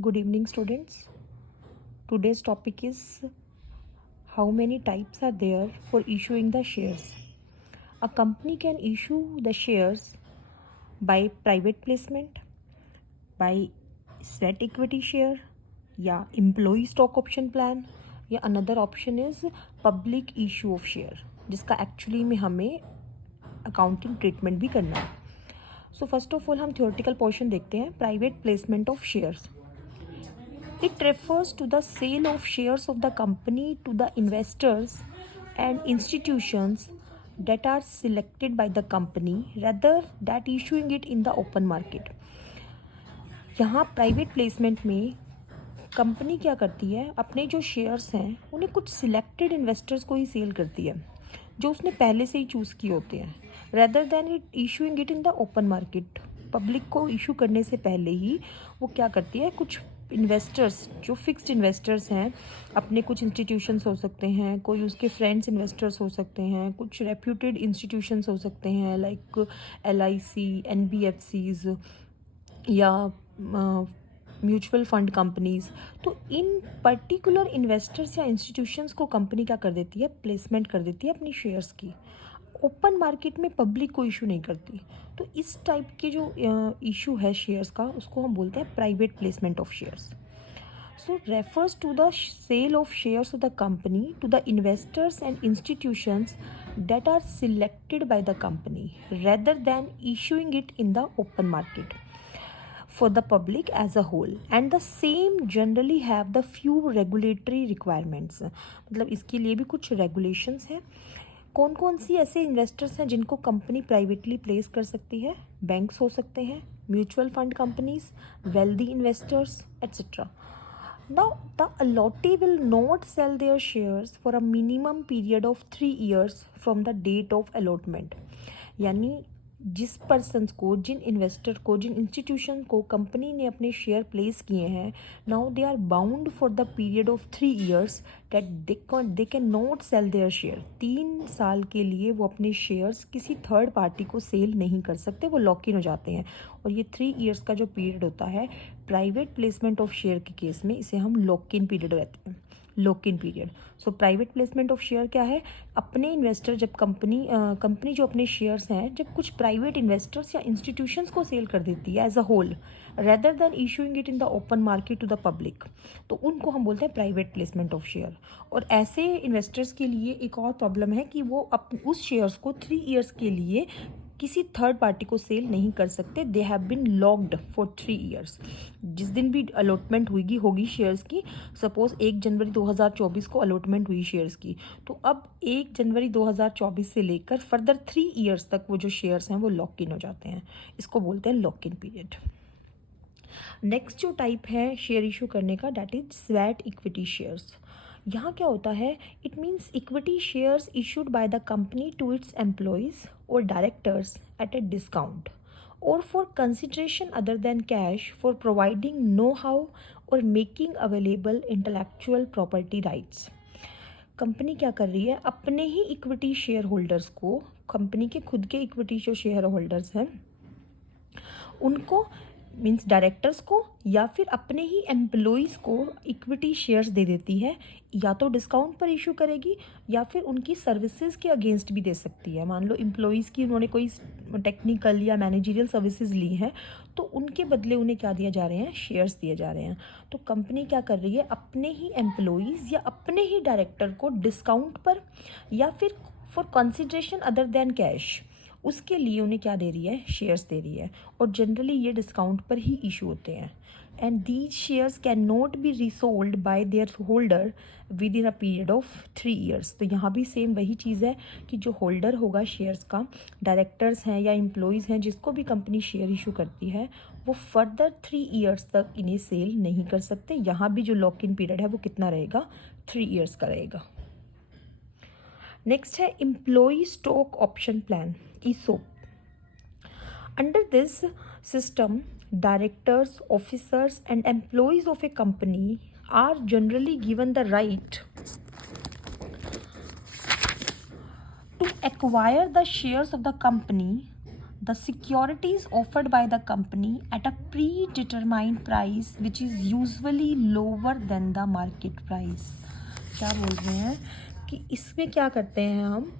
Good evening, students. Today's topic is how many types are there for issuing the shares. A company can issue the shares by private placement, by sweat equity share, या employee stock option plan, या another option is public issue of share, जिसका actually में हमें accounting treatment भी करना है. So first of all हम theoretical portion देखते हैं. Private placement of shares. It refers to the sale of shares of the company to the investors and institutions that are selected by the company rather than issuing it in the open market. यहाँ private placement में company क्या करती है, अपने जो shares हैं उन्हें कुछ सिलेक्टेड इन्वेस्टर्स को ही सेल करती है जो उसने पहले से ही चूज़ किए होते हैं, rather than it issuing it in the open market. Public को इशू करने से पहले ही वो क्या करती है, कुछ इन्वेस्टर्स जो फिक्स्ड इन्वेस्टर्स हैं, अपने कुछ इंस्टीट्यूशंस हो सकते हैं, कोई उसके फ्रेंड्स इन्वेस्टर्स हो सकते हैं, कुछ रेप्यूटेड इंस्टीट्यूशंस हो सकते हैं लाइक LIC, NBFCs या म्यूचुअल फंड कंपनीज. तो इन पर्टिकुलर इन्वेस्टर्स या इंस्टीट्यूशंस को कंपनी क्या कर देती है, प्लेसमेंट कर देती है अपनी शेयर्स की. ओपन मार्केट में पब्लिक को इशू नहीं करती. तो इस टाइप के जो इशू है शेयर्स का, उसको हम बोलते हैं private placement of shares. So refers to the sale of shares of the company to the investors and institutions that are selected by the company rather than issuing it in the open market for the public as a whole, and the same generally have the few regulatory requirements. मतलब इसके लिए भी कुछ regulations हैं. कौन कौन सी ऐसे investors हैं जिनको कंपनी प्राइवेटली प्लेस कर सकती है? बैंक्स हो सकते हैं, mutual fund companies, wealthy investors etcetera. Now, the allotee will not sell their shares for a minimum period of 3 years from the date of allotment. यानी जिस पर्सन्स को, जिन इन्वेस्टर को, जिन इंस्टीट्यूशन को कंपनी ने अपने शेयर प्लेस किए हैं, now they are bound for the period of 3 years that they can not sell their share. 3 साल के लिए वो अपने शेयर्स किसी थर्ड पार्टी को सेल नहीं कर सकते, वो लॉक इन हो जाते हैं. और ये 3 years का जो पीरियड होता है प्राइवेट प्लेसमेंट ऑफ शेयर के केस में, इसे हम लॉक इन पीरियड कहते हैं, lock in period. So private placement of share क्या है, अपने इन्वेस्टर जब कंपनी जो अपने शेयर्स हैं जब कुछ प्राइवेट इन्वेस्टर्स या इंस्टीट्यूशंस को सेल कर देती है as a whole rather than issuing it in the open market to the public, तो उनको हम बोलते हैं प्राइवेट प्लेसमेंट ऑफ शेयर. और ऐसे इन्वेस्टर्स के लिए एक और प्रॉब्लम है कि वो उस शेयर्स को 3 years के लिए किसी थर्ड पार्टी को सेल नहीं कर सकते. They have been locked for 3 years. जिस दिन भी अलॉटमेंट होगी शेयर्स की, सपोज 1 जनवरी 2024 को अलॉटमेंट हुई शेयर्स की, तो अब 1 जनवरी 2024 से लेकर फर्दर 3 years तक वो जो शेयर्स हैं वो लॉक इन हो जाते हैं. इसको बोलते हैं लॉक इन पीरियड. नेक्स्ट जो टाइप है शेयर इशू करने का, that is sweat equity shares. यहाँ क्या होता है, it means equity shares issued by the company to its employees और डायरेक्टर्स एट अ डिस्काउंट और for consideration other than cash for providing know how और making available intellectual property rights. Company क्या कर रही है, अपने ही इक्विटी शेयर होल्डर्स को, कंपनी के खुद के इक्विटी जो शेयर होल्डर्स हैं उनको, मीन्स डायरेक्टर्स को या फिर अपने ही एम्प्लॉयज़ को इक्विटी शेयर्स दे देती है. या तो डिस्काउंट पर इशू करेगी या फिर उनकी सर्विसेज के अगेंस्ट भी दे सकती है. मान लो एम्प्लॉयज़ की उन्होंने कोई टेक्निकल या मैनेजरियल सर्विसेज ली हैं, तो उनके बदले उन्हें क्या दिया जा रहे हैं, शेयर्स दिए जा रहे हैं. तो कंपनी क्या कर रही है, अपने ही एम्प्लॉयज़ या अपने ही डायरेक्टर को डिस्काउंट पर या फिर for consideration other than cash, उसके लिए उन्हें क्या दे रही है, शेयर्स दे रही है. और जनरली ये डिस्काउंट पर ही इशू होते हैं. And these shares can not be resold bye there holder with in a period of 3 years. तो यहाँ भी सेम वही चीज़ है कि जो होल्डर होगा शेयर्स का, डायरेक्टर्स हैं या एम्प्लॉयज़ हैं, जिसको भी कंपनी शेयर इशू करती है, वो फर्दर 3 years तक इन्हें सेल नहीं कर सकते. यहाँ भी जो लॉक इन पीरियड है वो कितना रहेगा, 3 years का रहेगा. नेक्स्ट है employee stock option plan, ESOP. Under this system, directors, officers, and employees of a company are generally given the right to acquire the shares of the company the securities offered by the company at a predetermined price which is usually lower than the market price. क्या बोल रहे हैं कि इसमें क्या करते हैं हम,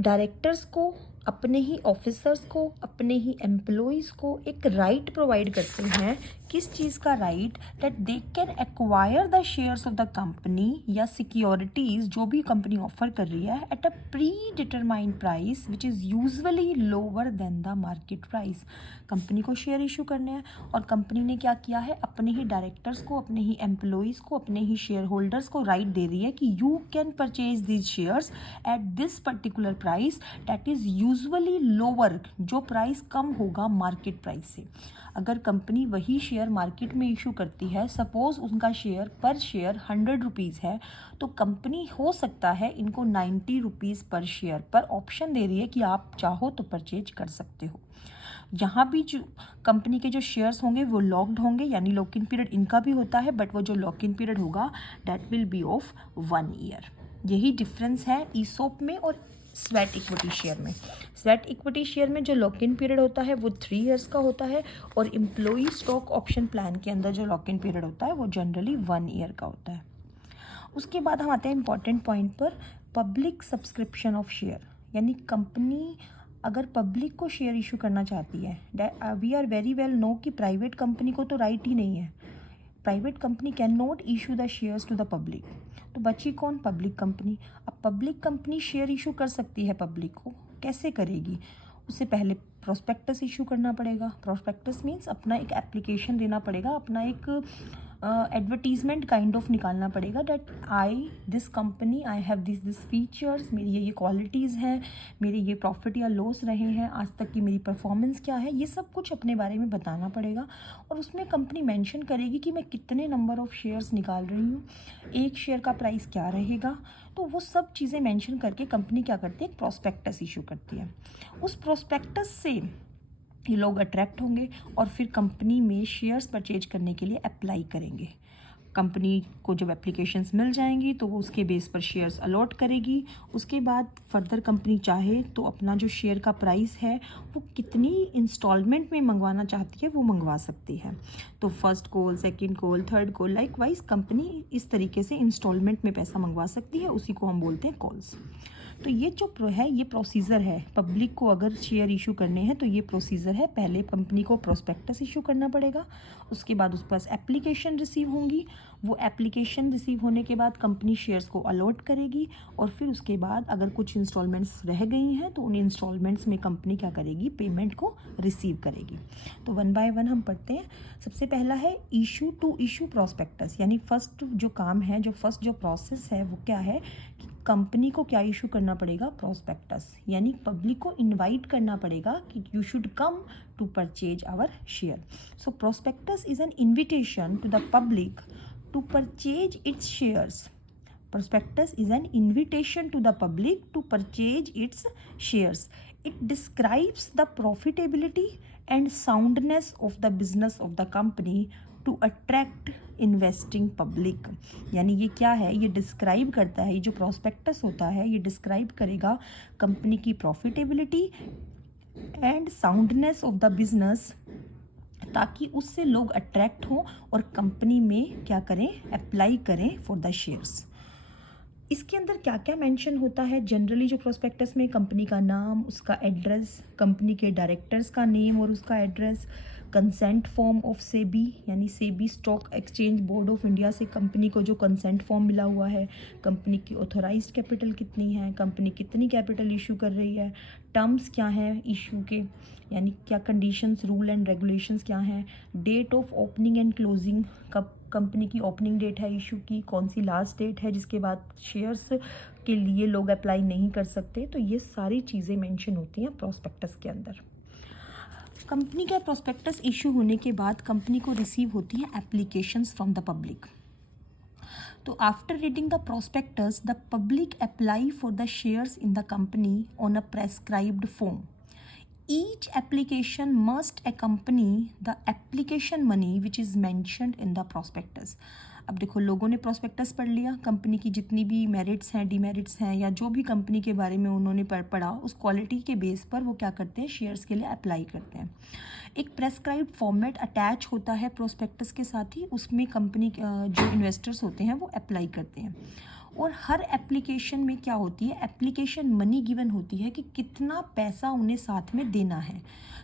डायरेक्टर्स को, अपने ही ऑफिसर्स को, अपने ही एम्प्लॉइज़ को एक राइट प्रोवाइड करते हैं. किस चीज़ का right? That they can acquire the shares of the company या सिक्योरिटीज़ जो भी कंपनी ऑफर कर रही है at a pre determined price which is usually lower than the market price. Company को शेयर इशू करने हैं और कंपनी ने क्या किया है, अपने ही डायरेक्टर्स को, अपने ही एम्प्लॉइज़ को, अपने ही शेयर होल्डर्स को राइट दे रही है कि you can purchase these shares at this particular price that is usually lower, जो प्राइस कम होगा मार्केट प्राइस से. अगर कंपनी वही शेयर मार्केट में इशू करती है, सपोज उनका शेयर पर शेयर 100 रुपीज़ है, तो कंपनी हो सकता है इनको 90 रुपीज़ पर शेयर पर ऑप्शन दे रही है कि आप चाहो तो परचेज कर सकते हो. यहाँ भी जो कंपनी के जो शेयर्स होंगे वो लॉक्ड होंगे, यानी लॉक इन पीरियड इनका भी होता है, बट वो जो लॉक इन पीरियड होगा that will be of 1 year. यही डिफरेंस है ईसोप में और स्वेट इक्विटी शेयर में. स्वेट इक्विटी शेयर में जो लॉक इन पीरियड होता है वो 3 इयर्स का होता है, और एम्प्लॉई स्टॉक ऑप्शन प्लान के अंदर जो लॉक इन पीरियड होता है वो जनरली 1 ईयर का होता है. उसके बाद हम आते हैं इंपॉर्टेंट पॉइंट पर, पब्लिक सब्सक्रिप्शन ऑफ शेयर. यानी कंपनी अगर पब्लिक को शेयर इशू करना चाहती है, we are very well know कि प्राइवेट कंपनी को तो राइट ही नहीं है. Private company can not issue the shares to the public. तो बची कौन? Public company. अब पब्लिक कंपनी शेयर इशू कर सकती है पब्लिक को, कैसे करेगी? उससे पहले प्रोस्पेक्टस इशू करना पड़ेगा. प्रोस्पेक्टस मीन्स अपना एक एप्लीकेशन देना पड़ेगा, अपना एक एडवर्टीजमेंट काइंड ऑफ निकालना पड़ेगा that this company I have this features, मेरी ये क्वालिटीज़ हैं, मेरे ये प्रॉफिट या लॉस रहे हैं आज तक की, मेरी परफॉर्मेंस क्या है, ये सब कुछ अपने बारे में बताना पड़ेगा. और उसमें कंपनी मेंशन करेगी कि मैं कितने नंबर ऑफ शेयर्स निकाल रही हूँ, एक शेयर का प्राइस क्या रहेगा. तो वो सब चीज़ें मेंशन करके कंपनी क्या करती है, एक प्रोस्पेक्टस इशू करती है. उस प्रोस्पेक्टस से ये लोग अट्रैक्ट होंगे और फिर कंपनी में शेयर्स परचेज करने के लिए अप्लाई करेंगे. कंपनी को जब एप्लीकेशंस मिल जाएंगी तो वो उसके बेस पर शेयर्स अलॉट करेगी. उसके बाद फर्दर कंपनी चाहे तो अपना जो शेयर का प्राइस है वो कितनी इंस्टॉलमेंट में मंगवाना चाहती है वो मंगवा सकती है. तो first call, second call, third call, likewise company इस तरीके से इंस्टॉलमेंट में पैसा मंगवा सकती है. उसी को हम बोलते हैं कॉल्स. तो ये जो है ये प्रोसीजर है, पब्लिक को अगर शेयर इशू करने हैं तो ये प्रोसीजर है. पहले कंपनी को प्रोस्पेक्टस इशू करना पड़ेगा, उसके बाद उस पर एप्लीकेशन रिसीव होंगी. वो एप्लीकेशन रिसीव होने के बाद कंपनी शेयर्स को अलॉट करेगी, और फिर उसके बाद अगर कुछ इंस्टॉलमेंट्स रह गई हैं तो उन इंस्टॉलमेंट्स में कंपनी क्या करेगी, पेमेंट को रिसीव करेगी. तो 1 बाय 1 हम पढ़ते हैं. सबसे पहला है इशू टू इशू प्रोस्पेक्टस. यानी फर्स्ट जो काम है, फर्स्ट जो प्रोसेस है वो क्या है कि कंपनी को क्या इशू करना पड़ेगा, प्रोस्पेक्टस. यानी पब्लिक को इनवाइट करना पड़ेगा कि you should come to purchase our share. So prospectus is an invitation to the public to purchase its shares. Prospectus is an invitation to the public to purchase its shares. It describes the profitability and soundness of the business of the company to attract investing public. यानी ये क्या है, ये describe करता है, ये जो prospectus होता है ये डिस्क्राइब करेगा कंपनी की profitability and soundness of the business, ताकि उससे लोग अट्रैक्ट हों और कंपनी में क्या करें, अप्लाई करें फॉर द शेयर्स. इसके अंदर क्या क्या मेंशन होता है, जनरली जो प्रोस्पेक्टस में कंपनी का नाम, उसका एड्रेस, कंपनी के डायरेक्टर्स का नेम और उसका address, consent form of SEBI यानी SEBI stock exchange board of India से कंपनी को जो कंसेंट फॉर्म मिला हुआ है, कंपनी की ऑथोराइज्ड कैपिटल कितनी है, कंपनी कितनी कैपिटल इशू कर रही है, टर्म्स क्या हैं इशू के, यानी क्या कंडीशंस, रूल एंड रेगुलेशंस क्या हैं, date of opening and closing, कब कंपनी की ओपनिंग डेट है इशू की, कौन सी लास्ट डेट है जिसके बाद शेयर्स के लिए लोग अप्लाई नहीं कर सकते. तो ये सारी चीज़ें मेंशन होती हैं प्रोस्पेक्टस के अंदर. कंपनी का प्रोस्पेक्टस इशू होने के बाद कंपनी को रिसीव होती है एप्लीकेशंस फ्रॉम द पब्लिक. तो after reading the prospectus the public apply for the shares in the company on a prescribed form. Each application must accompany the application money which is mentioned in the prospectus. अब देखो, लोगों ने prospectus पढ़ लिया, company की जितनी भी merits हैं, डीमेरिट्स हैं, या जो भी कंपनी के बारे में उन्होंने पढ़ा, उस क्वालिटी के बेस पर वो क्या करते हैं, शेयर्स के लिए अप्लाई करते हैं। एक प्रेस्क्राइब्ड फॉर्मेट अटैच होता है प्रोस्पेक्टस के साथ ही, उसमें कंपनी जो इन्वेस्टर्स होते हैं वो अप्लाई करते हैं। और हर एप्लीकेशन में क्या होती है, एप्लीकेशन मनी गिवन होती है कि कितना पैसा उन्हें साथ में देना है।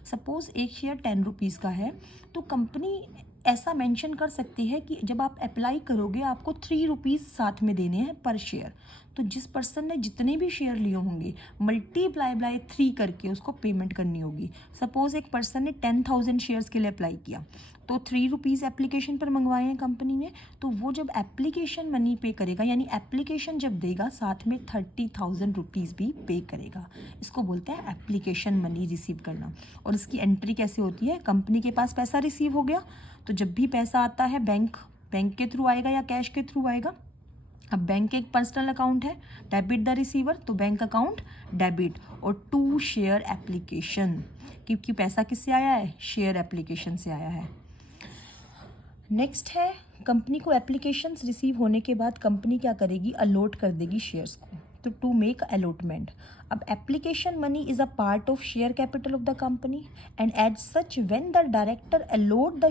सपोज़ एक शेयर 10 रुपीज़ का है, तो कंपनी ऐसा मेंशन कर सकती है कि जब आप अप्लाई करोगे आपको 3 रुपीज़ साथ में देने हैं पर शेयर। तो जिस पर्सन ने जितने भी शेयर लिए होंगे मल्टीप्लाई बाय 3 करके उसको पेमेंट करनी होगी। सपोज़ एक पर्सन ने 10,000 शेयर्स के लिए अप्लाई किया, तो 3 रुपीज़ एप्लीकेशन पर मंगवाए हैं कंपनी ने, तो वो जब एप्लीकेशन मनी पे करेगा, यानी एप्लीकेशन जब देगा, साथ में 30,000 रुपीज़ भी पे करेगा। इसको बोलते हैं एप्लीकेशन मनी रिसीव करना। और इसकी एंट्री कैसे होती है, कंपनी के पास पैसा रिसीव हो गया, तो जब भी पैसा आता है बैंक के थ्रू आएगा या कैश के थ्रू आएगा। अब बैंक एक पर्सनल अकाउंट है, डेबिट द रिसीवर, तो बैंक अकाउंट डेबिट, और टू शेयर एप्लीकेशन, क्योंकि पैसा किससे आया है, शेयर एप्लीकेशन से आया है। नेक्स्ट है, कंपनी को एप्लीकेशंस रिसीव होने के बाद कंपनी क्या करेगी, अलॉट कर देगी शेयर्स को, तो टू मेक अलॉटमेंट। अब application money is a part of share capital of the company and as such when the director allot the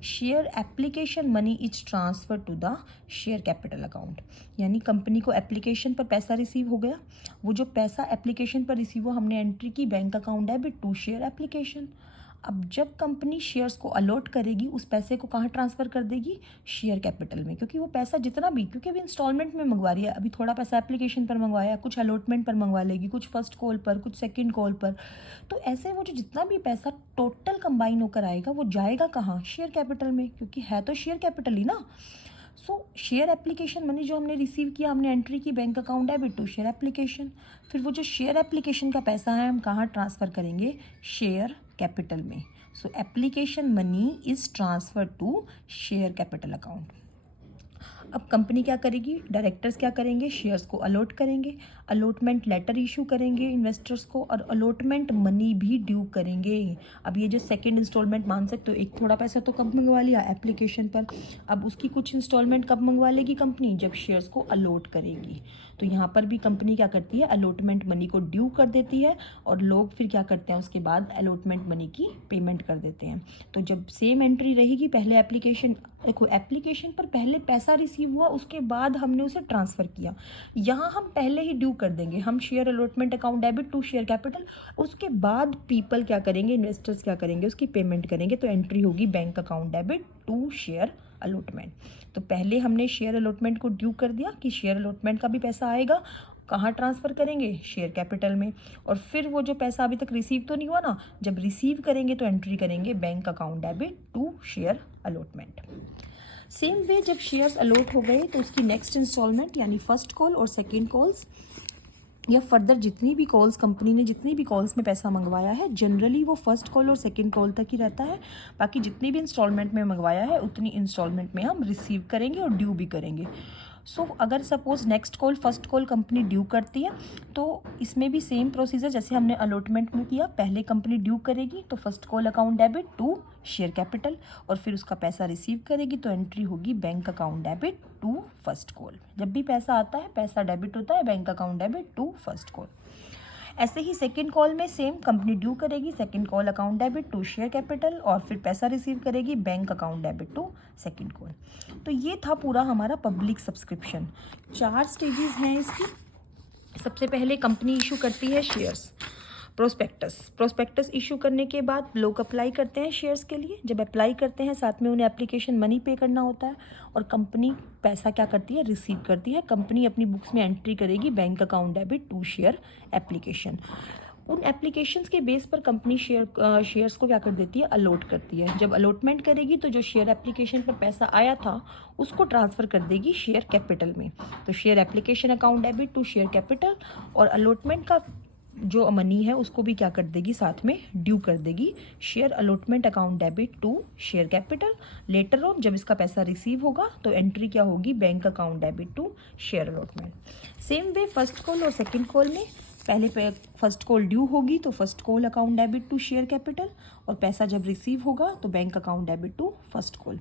share application money is transfer to the share capital account. यानी कंपनी को application पर पैसा receive हो गया, वो जो पैसा एप्लीकेशन पर रिसीव हुआ हमने एंट्री की, bank account debit to share application. अब जब कंपनी शेयर्स को अलॉट करेगी, उस पैसे को कहाँ ट्रांसफ़र कर देगी, शेयर कैपिटल में, क्योंकि वो पैसा जितना भी, क्योंकि अभी इंस्टॉलमेंट में मंगवा रही है, अभी थोड़ा पैसा एप्लीकेशन पर मंगवाया, कुछ अलॉटमेंट पर मंगवा लेगी, कुछ फर्स्ट कॉल पर, कुछ सेकंड कॉल पर, तो ऐसे वो जो जितना भी पैसा टोटल कंबाइन होकर आएगा वो जाएगा कहाँ, शेयर कैपिटल में, क्योंकि है तो शेयर कैपिटल ही ना। सो शेयर एप्लीकेशन मनी जो हमने रिसीव किया, हमने एंट्री की bank account debit to share application, फिर वो जो शेयर एप्लीकेशन का पैसा है हम कहाँ ट्रांसफ़र करेंगे, शेयर कैपिटल में। So application money is transfer to share capital account. अब कंपनी क्या करेगी, डायरेक्टर्स क्या करेंगे, शेयर्स को अलॉट करेंगे, अलॉटमेंट लेटर इशू करेंगे इन्वेस्टर्स को, और अलॉटमेंट मनी भी ड्यू करेंगे। अब ये जो सेकंड इंस्टॉलमेंट मान सकते हो, एक थोड़ा पैसा तो कब मंगवा लिया, एप्लीकेशन पर, अब उसकी कुछ इंस्टॉलमेंट कब मंगवा लेगी कंपनी, जब शेयर्स को अलॉट करेगी। तो यहाँ पर भी कंपनी क्या करती है, अलॉटमेंट मनी को ड्यू कर देती है, और लोग फिर क्या करते हैं, उसके बाद अलॉटमेंट मनी की पेमेंट कर देते हैं। तो जब सेम एंट्री रहेगी, पहले एप्लीकेशन, देखो एप्लीकेशन पर पहले पैसा रिसीव हुआ, उसके बाद हमने उसे ट्रांसफ़र किया, यहाँ हम पहले ही ड्यू कर देंगे, हम share allotment account debit to share capital, उसके बाद पीपल क्या करेंगे, इन्वेस्टर्स क्या करेंगे, उसकी पेमेंट करेंगे, तो एंट्री होगी bank account debit to share allotment. तो पहले हमने शेयर अलॉटमेंट को ड्यू कर दिया कि शेयर अलॉटमेंट का भी पैसा आएगा, कहाँ ट्रांसफ़र करेंगे, शेयर कैपिटल में, और फिर वो जो पैसा अभी तक रिसीव तो नहीं हुआ ना, जब रिसीव करेंगे तो एंट्री करेंगे bank account debit to share allotment. Same way जब शेयर्स अलॉट हो गए तो उसकी नेक्स्ट इंस्टॉलमेंट, यानी फर्स्ट कॉल और सेकेंड कॉल्स, या फर्दर जितनी भी कॉल्स कंपनी ने, जितनी भी कॉल्स में पैसा मंगवाया है, जनरली वो फर्स्ट कॉल और सेकंड कॉल तक ही रहता है। बाकी जितनी भी इंस्टॉलमेंट में मंगवाया है उतनी इंस्टॉलमेंट में हम रिसीव करेंगे और ड्यू भी करेंगे। सो अगर suppose next call first call company due करती है, तो इसमें भी सेम प्रोसीजर जैसे हमने अलॉटमेंट में किया, पहले कंपनी ड्यू करेगी तो first call account debit to share capital, और फिर उसका पैसा रिसीव करेगी तो एंट्री होगी bank account debit to first call. जब भी पैसा आता है, पैसा डेबिट होता है, bank account debit to first call. ऐसे ही सेकंड कॉल में सेम, कंपनी ड्यू करेगी, second call account debit to share capital, और फिर पैसा रिसीव करेगी bank account debit to second call. तो ये था पूरा हमारा पब्लिक सब्सक्रिप्शन। 4 स्टेजेस हैं इसकी। सबसे पहले कंपनी इशू करती है शेयर्स, प्रोस्पेक्टस इशू करने के बाद लोग अप्लाई करते हैं शेयर्स के लिए। जब अप्लाई करते हैं साथ में उन्हें एप्लीकेशन मनी पे करना होता है, और कंपनी पैसा क्या करती है, रिसीव करती है। कंपनी अपनी बुक्स में एंट्री करेगी bank account debit to share application. उन एप्लीकेशंस के बेस पर कंपनी शेयर्स को क्या कर देती है, अलॉट करती है। जब अलॉटमेंट करेगी तो जो शेयर एप्लीकेशन पर पैसा आया था उसको ट्रांसफ़र कर देगी शेयर कैपिटल में। तो share application account debit to share capital, और अलॉटमेंट का जो मनी है उसको भी क्या कर देगी, साथ में ड्यू कर देगी, share allotment account debit to share capital. Later on जब इसका पैसा रिसीव होगा तो एंट्री क्या होगी, bank account debit to share allotment. Same way first call और सेकंड कॉल में, पहले फर्स्ट कॉल ड्यू होगी तो first call account debit to share capital, और पैसा जब रिसीव होगा तो bank account debit to first call.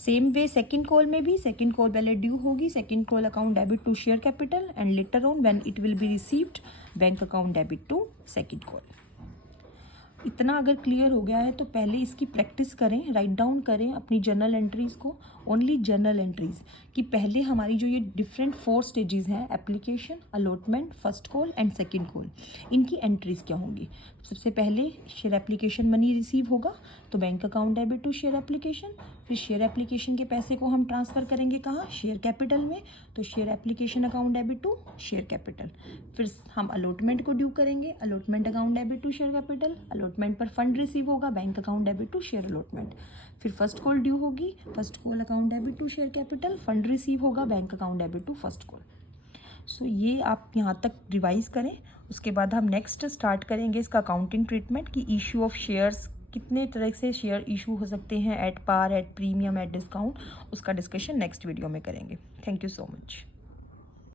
Same way second call में भी, सेकंड कॉल पहले ड्यू होगी, second call account debit to share capital and later on when it will be received bank account debit to second call. इतना अगर clear हो गया है तो पहले इसकी प्रैक्टिस करें, राइट डाउन करें अपनी जर्नल एंट्रीज़ को, ओनली जर्नल एंट्रीज़, कि पहले हमारी जो ये डिफरेंट 4 स्टेजेस हैं, application, allotment, first call and second call, इनकी एंट्रीज़ क्या होंगी। सबसे पहले शेयर एप्लीकेशन मनी रिसीव होगा तो bank account debit to share application, फिर शेयर एप्लीकेशन के पैसे को हम ट्रांसफ़र करेंगे कहाँ, शेयर कैपिटल में, तो share application account debit to share capital. फिर हम अलॉटमेंट को ड्यू करेंगे, allotment account debit to share capital, allotment पर फंड रिसीव होगा, bank account debit to share allotment. फिर फर्स्ट कॉल ड्यू होगी, first call account debit to share capital, fund receive होगा, bank account debit to first call. So ये आप यहाँ तक revise करें। उसके बाद हम नेक्स्ट स्टार्ट करेंगे इसका अकाउंटिंग ट्रीटमेंट, कि इशू ऑफ शेयर्स, कितने तरह से शेयर इशू हो सकते हैं, at par, at premium, at discount, उसका डिस्कशन नेक्स्ट वीडियो में करेंगे। Thank you so much.